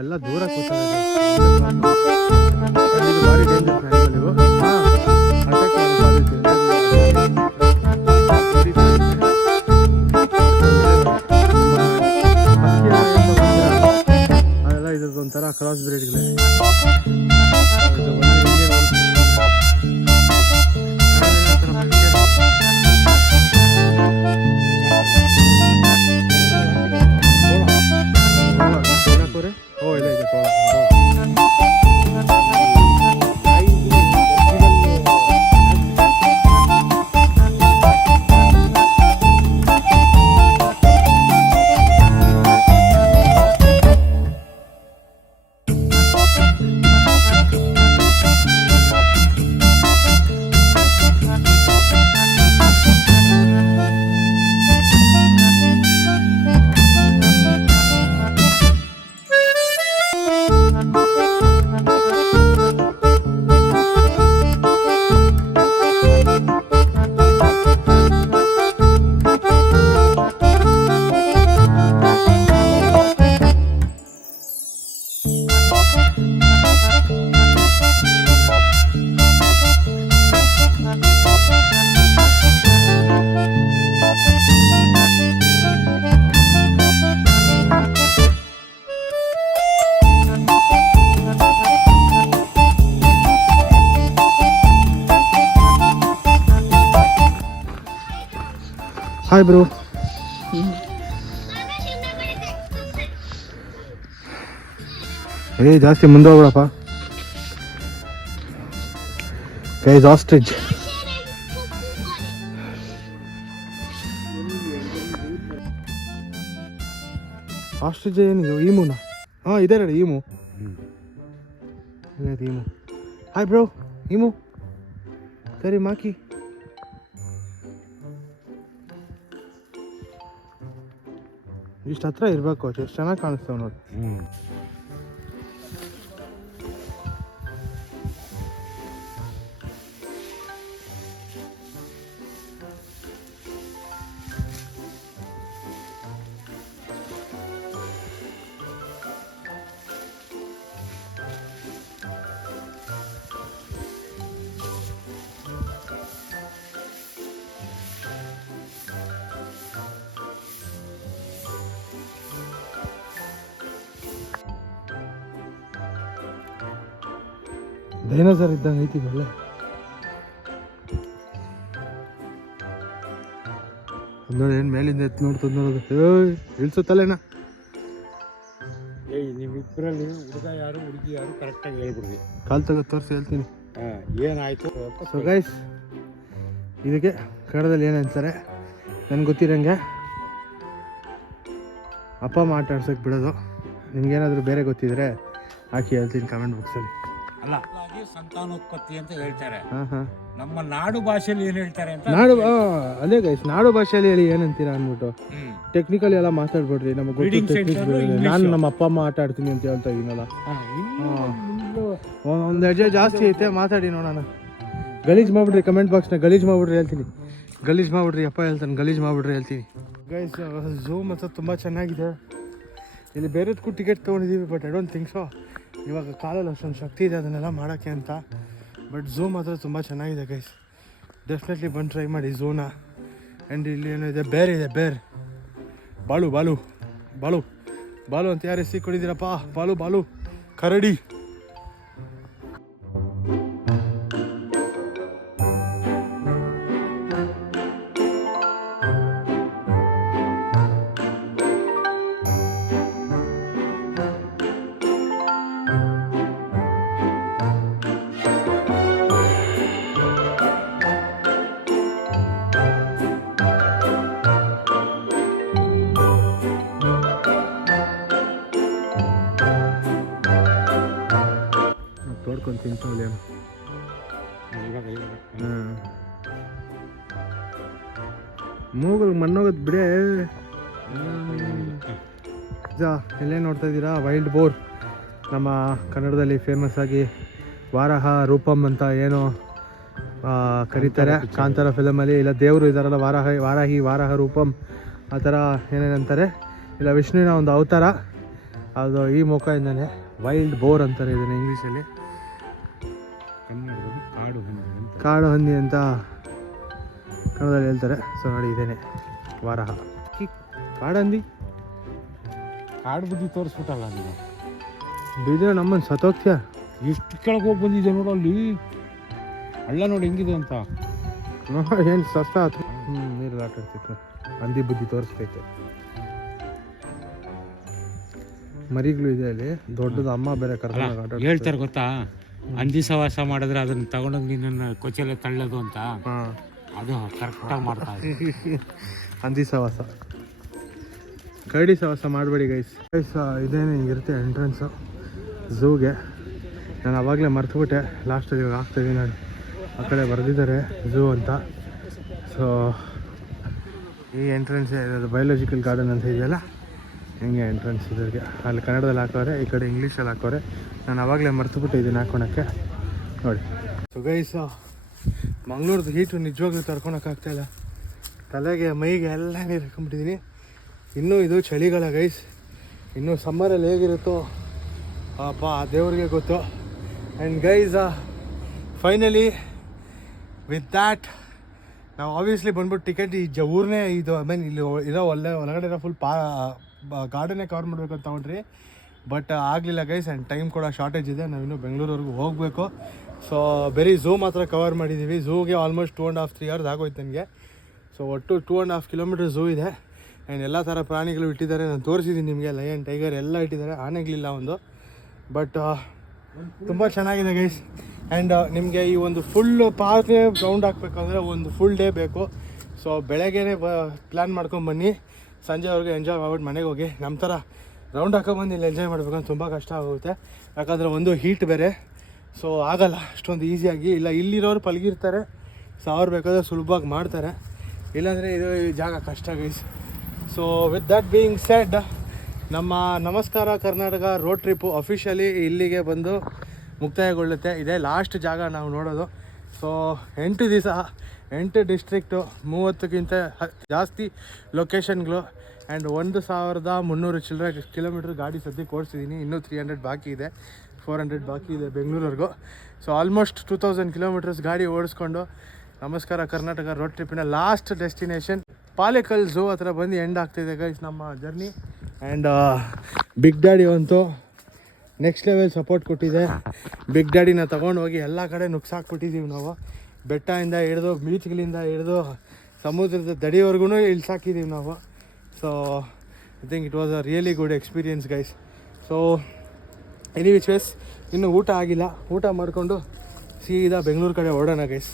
ಎಲ್ಲ ದೂರ ಕೂತಾರೆ ಭಾರಿ ಡೇಂಜರ್ಸ್ ಅನಿಮಲ್ ಇವು. ಅಟ್ಯಾಕ್ ಮಾಡೋ ಸಾಧ್ಯತೆ ಇದೆ. ಅದೆಲ್ಲ ಇದ್ರದ್ದು ಒಂಥರ ಕ್ರಾಸ್ ಬ್ರೀಡ್ಗಳೇ. Hi bro. ಜಾಸ್ತಿ ಮುಂದೆ ಹೋಗ್ಬಿಡಪ್ಪ. Guys ostrich. ಆಸ್ಟ್ರಿಚ್ ಏನಿದೆ? ಈಮುನಾ? ಹಾಂ ಇದೆ ನೋಡಿ ಈಮು. ಈಮು. Hi bro. ಈಮು ಸರಿ ಮಾಕಿ. ಇಷ್ಟು ಹತ್ರ ಇರಬೇಕು. ಎಷ್ಟು ಚೆನ್ನಾಗಿ ಕಾಣಿಸ್ತವೆ ನೋಡಿ. ಡೈನೋಸರ್ ಇದ್ದಂಗೆ ಐತಿ ಒಳ್ಳೆ. ನೋಡಿ ಏನು ಮೇಲಿಂದ ಎತ್ತು ನೋಡ್ತದ ನೋಡೋದು. ಇಳಿಸುತ್ತಲ್ಲೇನ? ನಿಮ್ಮಿಬ್ಬರಲ್ಲಿ ಹುಡುಗ ಯಾರು ಹುಡುಗಿ ಯಾರು ಕರೆಕ್ಟಾಗಿ ಹೇಳ್ಬಿಡ್ರಿ. ಕಾಲು ತೆಗೆದು ತೋರಿಸಿ ಹೇಳ್ತೀನಿ ಏನಾಯಿತು. ಸೊ ಗೈಸ್, ಇದಕ್ಕೆ ಕನ್ನಡದಲ್ಲಿ ಏನಂತಾರೆ ನನಗೆ ಗೊತ್ತಿರಂಗೆ ಅಪ್ಪ ಅಮ್ಮ ಆಟ ಆಡ್ಸೋಕೆ ಬಿಡೋದು. ನಿಮ್ಗೇನಾದರೂ ಬೇರೆ ಗೊತ್ತಿದ್ರೆ ಹಾಕಿ ಹೇಳ್ತೀನಿ ಕಮೆಂಟ್ ಬಾಕ್ಸಲ್ಲಿ. ಅಲ್ಲ, ಸಂತಾನೋತ್ಪತ್ತಿ ಅಂತ ಹೇಳ್ತಾರೆ. ನಮ್ಮ ನಾಡು ಭಾಷೆಯಲ್ಲಿ ಏನು ಹೇಳ್ತಾರೆ ಅಂತ. ಅದೇ ಗೈಸ್, ನಾಡು ಭಾಷೆಯಲ್ಲಿ ಹೇಳಿ ಏನಂತೀರಾ ಅಂದ್ಬಿಟ್ಟು ಟೆಕ್ನಿಕಲಿ ಎಲ್ಲ ಮಾತಾಡ್ಬಿಡ್ರಿ. ನಮಗೆ ಗೊತ್ತು. ನಾನು ನಮ್ಮ ಅಪ್ಪ ಅಮ್ಮ ಆಟ ಆಡ್ತೀನಿ ಅಂತ ಹೇಳ್ತಾ ಇದೀನಲ್ಲ. ಒಂದು ಹೆಜ್ಜೆ ಜಾಸ್ತಿ ಐತೆ, ಮಾತಾಡಿ ನೋಡೋಣ. ಗಲೀಜ್ ಮಾಡ್ಬಿಡ್ರಿ ಕಮೆಂಟ್ ಬಾಕ್ಸ್ನ. ಗಲೀಜ್ ಮಾಡ್ಬಿಡ್ರಿ ಹೇಳ್ತೀನಿ. ಗಲೀಜ್ ಮಾಡ್ಬಿಡ್ರಿ ಅಪ್ಪ ಹೇಳ್ತಾನೆ. ಗಲೀಜ್ ಮಾಡ್ಬಿಡ್ರಿ ಹೇಳ್ತೀನಿ. ಗೈಸ್, ಝೂ ಮಾತ್ರ ತುಂಬ ಚೆನ್ನಾಗಿದೆ. ಇಲ್ಲಿ ಬೇರೆದಕ್ಕೂ ಟಿಕೆಟ್ ತೊಗೊಂಡಿದ್ದೀವಿ, but I don't think so ಇವಾಗ ಕಾಲಲ್ಲಿ ಅಷ್ಟೊಂದು ಶಕ್ತಿ ಇದೆ ಅದನ್ನೆಲ್ಲ ಮಾಡೋಕ್ಕೆ ಅಂತ. ಬಟ್ ಝೂ ಮಾತ್ರ ತುಂಬ ಚೆನ್ನಾಗಿದೆ ಗೈಸ್. ಡೆಫಿನೆಟ್ಲಿ ಬಂದು ಟ್ರೈ ಮಾಡಿ ಝೂನ. ಆ್ಯಂಡ್ ಇಲ್ಲಿ ಏನೋ ಇದೆ, ಬೇರ್ ಇದೆ. ಬೇರ್ ಬಾಳು ಬಾಳು ಬಾಳು ಬಾಳು ಅಂತ ಯಾರು ಹೆಸರು ಕೊಡಿದ್ದೀರಪ್ಪ? ಬಾಳು ಬಾಳು ಕರಡಿ. ತೋಡ್ಕೊಂಡು ತಿಂತವಲ್ಲ ಮೂಗಲ್ ಮಣ್ಣೋಗೋದು ಬಿಡೇ. ಎಲ್ಲೇ ನೋಡ್ತಾ ಇದ್ದೀರಾ, ವೈಲ್ಡ್ ಬೋರ್. ನಮ್ಮ ಕನ್ನಡದಲ್ಲಿ ಫೇಮಸ್ ಆಗಿ ವಾರಾಹ ರೂಪಂ ಅಂತ ಏನೋ ಕರೀತಾರೆ ಕಾಂತಾರ ಫಿಲಮಲ್ಲಿ. ಇಲ್ಲ ದೇವರು ಇದ್ದಾರಲ್ಲ, ವಾರಾಹಿ ವಾರಾಹ ರೂಪಂ ಆ ಥರ ಏನೇನಂತಾರೆ. ಇಲ್ಲ ವಿಷ್ಣುವಿನ ಒಂದು ಅವತಾರ. ಅದು ಈ ಮೊಕದಿಂದಾನೆ ವೈಲ್ಡ್ ಬೋರ್ ಅಂತಾರೆ ಇದನ್ನು ಇಂಗ್ಲೀಷಲ್ಲಿ. ಕನ್ನಡದಲ್ಲಿ ಕಾಡು ಹಂದಿ ಅಂತ. ಕಾಡು ಹಂದಿ ಅಂತ ಕನ್ನಡದಲ್ಲಿ ಹೇಳ್ತಾರೆ. ಸೊ ನೋಡಿ ಇದೇನೆ ವರಾಹ. ಕಾಡಂದಿ ಕಾಡು ಬುದ್ಧಿ ತೋರಿಸ್ಬಿಟ್ಟಲ್ಲ ನೀವು. ಬಿದ್ದರೆ ನಮ್ಮನ್ನು ಸತ್ತೋಗ್ತೀಯ. ಎಷ್ಟು ಕೆಳಗೆ ಹೋಗಿ ಬಂದಿದೆ ನೋಡು ಅಲ್ಲಿ. ಹಳ್ಳ ನೋಡಿ ಹೆಂಗಿದೆ ಅಂತ. ಏನು ಸಸ್ತ ಆಯ್ತು. ನೀರಲ್ಲಿ ಆಟ ಆಡ್ತಿತ್ತು. ಹಂದಿ ಬುದ್ಧಿ ತೋರಿಸ್ಬೇಕು. ಮರಿಗಳು ಇದೆ ಅಲ್ಲಿ ದೊಡ್ಡದು. ಅಮ್ಮ ಬೇರೆ ಕರ್ಕೊಂಡು ಆಟ ಹೇಳ್ತಾರೆ ಗೊತ್ತಾ, ಹಂದಿ ಸವಾಸ ಮಾಡಿದ್ರೆ ಅದನ್ನ ತಗೊಂಡೋಗಿ ನಿನ್ನ ಕೊಚ್ಚಲೆ ತಳ್ಳೋದು ಅಂತ. ಅದು ಕರೆಕ್ಟಾಗಿ ಮಾಡ್ತಾ ಇದೆ. ಹಂದಿ ಸವಾಸ, ಕರಡಿ ಸವಾಸ ಮಾಡಬೇಡಿ ಗೈಸ್. ಇದೇನು ಹಿಂಗಿರುತ್ತೆ ಎಂಟ್ರೆನ್ಸು ಝೂಗೆ. ನಾನು ಆವಾಗಲೇ ಮರ್ತುಬಿಟ್ಟೆ, ಲಾಸ್ಟಲ್ಲಿ ಇವಾಗ ಆಗ್ತಾಯಿದ್ದೀನಿ ನೋಡಿ. ಆ ಕಡೆ ಬರೆದಿದ್ದಾರೆ ಝೂ ಅಂತ. ಸೊ ಈ ಎಂಟ್ರೆನ್ಸ್ ಇರೋದು ಬಯೋಲಾಜಿಕಲ್ ಗಾರ್ಡನ್ ಅಂತ ಇದೆಯಲ್ಲ, ಹಿಂಗೆ ಎಂಟ್ರೆನ್ಸ್ ಇದ್ರಿಗೆ. ಅಲ್ಲಿ ಕನ್ನಡದಲ್ಲಿ ಹಾಕೋರೆ, ಈ ಕಡೆ ಇಂಗ್ಲೀಷಲ್ಲಿ ಹಾಕೋರೆ. ನಾನು ಆವಾಗಲೇ ಮರ್ತುಬಿಟ್ಟು ಇದನ್ನು ಹಾಕೊಳಕ್ಕೆ ನೋಡಿ. ಸೊ ಗೈಸ್, ಮಂಗ್ಳೂರ್ದು ಹೀಟು ನಿಜವಾಗ್ಲೂ ತರ್ಕೊಳಕ್ಕಾಗ್ತಾಯಿಲ್ಲ. ತಲೆಗೆ ಮೈಗೆ ಎಲ್ಲ ನೀರು ಹಾಕೊಂಡ್ಬಿಟ್ಟಿದ್ದೀನಿ. ಇನ್ನೂ ಇದು ಚಳಿಗಾಲ ಗೈಸ್. ಇನ್ನೂ ಸಮ್ಮರಲ್ಲಿ ಹೇಗಿರುತ್ತೋ ಅಪ್ಪ ಆ ದೇವ್ರಿಗೆ ಗೊತ್ತು. And guys, finally with that ನಾವು ಆಬ್ವಿಯಸ್ಲಿ ಬಂದ್ಬಿಟ್ಟು ಟಿಕೆಟ್ ಈ ಊರನ್ನೇ ಇದು ಐ ಮೀನ್ ಇಲ್ಲಿ ಇರೋ ಒಳಗಡೆ ಇರೋ ಫುಲ್ ಗಾರ್ಡನ್ನೇ ಕವರ್ ಮಾಡಬೇಕು ಅಂತ ತೊಗೊಂಡ್ರಿ. ಬಟ್ ಆಗಲಿಲ್ಲ ಗೈಸ್. ಆ್ಯಂಡ್ ಟೈಮ್ ಕೂಡ ಶಾರ್ಟೇಜ್ ಇದೆ. ನಾವಿನ್ನೂ ಬೆಂಗಳೂರವರೆಗೂ ಹೋಗಬೇಕು. ಸೊ ಬರೀ ಝೂ ಮಾತ್ರ ಕವರ್ ಮಾಡಿದ್ದೀವಿ. ಝೂಗೆ ಆಲ್ಮೋಸ್ಟ್ 2.5-3 hours ಆಗೋಯ್ತು ನನಗೆ. ಸೊ ಒಟ್ಟು 2.5 kilometers ಝೂ ಇದೆ. ಆ್ಯಂಡ್ ಎಲ್ಲ ಥರ ಪ್ರಾಣಿಗಳು ಇಟ್ಟಿದ್ದಾರೆ. ನಾನು ತೋರಿಸಿದ್ದೀನಿ ನಿಮಗೆ. ಲಯನ್, ಟೈಗರ್ ಎಲ್ಲ ಇಟ್ಟಿದ್ದಾರೆ. ಆನೆಗಳಿಲ್ಲ ಒಂದು. ಬಟ್ ತುಂಬ ಚೆನ್ನಾಗಿದೆ ಗೈಸ್. ಆ್ಯಂಡ್ ನಿಮಗೆ ಈ ಒಂದು ಫುಲ್ ಪಾರ್ಕ್ಗೆ ರೌಂಡ್ ಹಾಕ್ಬೇಕಂದ್ರೆ ಒಂದು ಫುಲ್ ಡೇ ಬೇಕು. ಸೊ ಬೆಳಗ್ಗೆನೇ ಪ್ಲ್ಯಾನ್ ಮಾಡ್ಕೊಂಬನ್ನಿ, ಸಂಜೆವರೆಗೂ ಎಂಜಾಯ್ ಮಾಡ್ಬಿಟ್ಟು ಮನೆಗೆ ಹೋಗಿ. ನಮ್ಮ ಥರ ರೌಂಡ್ ಹಾಕೊಂಬಂದು ಇಲ್ಲಿ ಎಂಜಾಯ್ ಮಾಡ್ಬೇಕಂದ್ರೆ ತುಂಬ ಕಷ್ಟ ಆಗುತ್ತೆ. ಯಾಕಂದರೆ ಒಂದು ಹೀಟ್ ಬೇರೆ. ಸೊ ಆಗಲ್ಲ ಅಷ್ಟೊಂದು ಈಸಿಯಾಗಿ. ಇಲ್ಲ ಇಲ್ಲಿರೋರು ಪಲ್ಗಿರ್ತಾರೆ, ಸೊ ಅವ್ರು ಬೇಕಾದ್ರೆ ಸುಲಭವಾಗಿ ಮಾಡ್ತಾರೆ. ಇಲ್ಲಾಂದರೆ ಇದು ಈ ಜಾಗ ಕಷ್ಟ guys. So with that being shed, ನಮ್ಮ ನಮಸ್ಕಾರ ಕರ್ನಾಟಕ ರೋಡ್ ಟ್ರಿಪ್ಪು ಅಫಿಷಿಯಲಿ ಇಲ್ಲಿಗೆ ಬಂದು ಮುಕ್ತಾಯಗೊಳ್ಳುತ್ತೆ. ಇದೇ ಲಾಸ್ಟ್ ಜಾಗ ನಾವು ನೋಡೋದು. ಸೊ 8 ದಿವಸ 8 ಡಿಸ್ಟ್ರಿಕ್ಟು, 30ಕ್ಕಿಂತ ಜಾಸ್ತಿ ಲೊಕೇಶನ್ಗಳು. ಆ್ಯಂಡ್ 1300 ಚಿಲ್ಲರೆ ಕಿಲೋಮೀಟ್ರ್ ಗಾಡಿ ಸದ್ಯಕ್ಕೆ ಓಡಿಸಿದ್ದೀನಿ. ಇನ್ನೂ 300 ಬಾಕಿ ಇದೆ, 400 ಬಾಕಿ ಇದೆ ಬೆಂಗಳೂರಿಗೂ. ಸೊ ಆಲ್ಮೋಸ್ಟ್ 2000 ಕಿಲೋಮೀಟರ್ಸ್ ಗಾಡಿ ಓಡಿಸ್ಕೊಂಡು ನಮಸ್ಕಾರ ಕರ್ನಾಟಕ ರೋಡ್ ಟ್ರಿಪ್ಪಿನ ಲಾಸ್ಟ್ ಡೆಸ್ಟಿನೇಷನ್ ಪಾಲೇಕಲ್ ಝೂ ಹತ್ರ ಬಂದು ಎಂಡ್ ಆಗ್ತಾಯಿದೆ ಗೈಸ್ ನಮ್ಮ ಜರ್ನಿ. ಆ್ಯಂಡ್ ಬಿಗ್ ಡ್ಯಾಡಿ ಅಂತೂ ನೆಕ್ಸ್ಟ್ ಲೆವೆಲ್ ಸಪೋರ್ಟ್ ಕೊಟ್ಟಿದೆ. ಬಿಗ್ ಡ್ಯಾಡಿನ ತೊಗೊಂಡು ಹೋಗಿ ಎಲ್ಲ ಕಡೆ ನುಗ್ಸಾಕ್ಬಿಟ್ಟಿದ್ದೀವಿ ನಾವು. ಬೆಟ್ಟದಿಂದ ಹಿಡಿದು, ಬೀಚ್ಗಳಿಂದ ಹಿಡಿದು, ಸಮುದ್ರದ ದಡಿವರೆಗೂ ಇಳ್ಸಾಕಿದ್ದೀವಿ ನಾವು. So I think it was a really good experience guys. So any which ways, ಇನ್ನೂ ಊಟ ಆಗಿಲ್ಲ. ಊಟ ಮಾಡಿಕೊಂಡು ಸೀದಾ ಬೆಂಗಳೂರು ಕಡೆ ಹೊರಡೋಣ ಗೈಸ್.